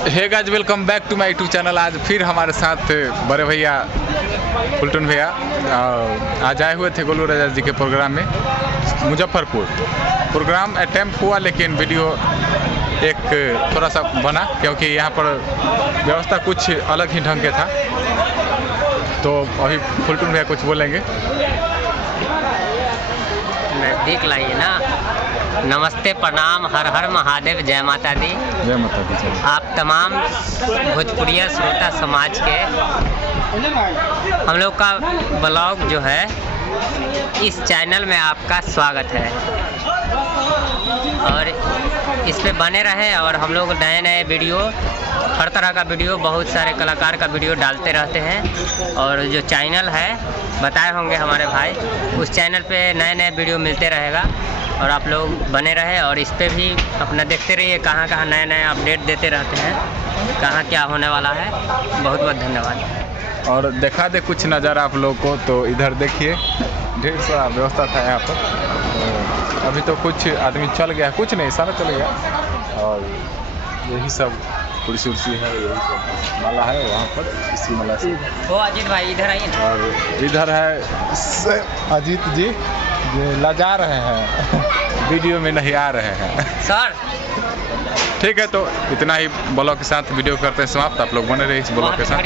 Hey guys, welcome back to my YouTube channel. आज फिर हमारे साथ बड़े भैया फुलटन भैया आज आए हुए थे गोलू राजा जी के प्रोग्राम में मुजफ्फरपुर। प्रोग्राम अटेम्प्ट हुआ लेकिन वीडियो एक थोड़ा सा बना क्योंकि यहाँ पर व्यवस्था कुछ अलग ही ढंग के था। तो अभी फुलटन भैया कुछ बोलेंगे। नज़दीक लाइए ना। नमस्ते, प्रणाम, हर हर महादेव, जय माता दी। जय माता दी। आप तमाम भोजपुरिया श्रोता समाज के हम लोग का ब्लॉग जो है इस चैनल में आपका स्वागत है और इस पे बने रहे। और हम लोग नए नए वीडियो, हर तरह का वीडियो, बहुत सारे कलाकार का वीडियो डालते रहते हैं। और जो चैनल है बताए होंगे हमारे भाई, उस चैनल पे नए नए वीडियो मिलते रहेगा और आप लोग बने रहे और इस पे भी अपना देखते रहिए। कहाँ कहाँ नए नए अपडेट देते रहते हैं, कहाँ क्या होने वाला है। बहुत बहुत धन्यवाद। और दिखा दे कुछ नज़ारा आप लोग को। तो इधर देखिए, ढेर सारा व्यवस्था था यहाँ पर। तो अभी तो कुछ आदमी चल गया, कुछ नहीं, सारा चल गया। और यही सब कुर्सी उर्सी है, यही सब माला है वहाँ पर, इसी माला से। ओ अजीत भाई इधर आइए ना। और इधर है अजीत जी जो लजा रहे हैं वीडियो में नहीं आ रहे हैं सर। ठीक है, तो इतना ही ब्लॉग के साथ वीडियो करते हैं समाप्त। आप लोग बने रहिए इस ब्लॉग के साथ।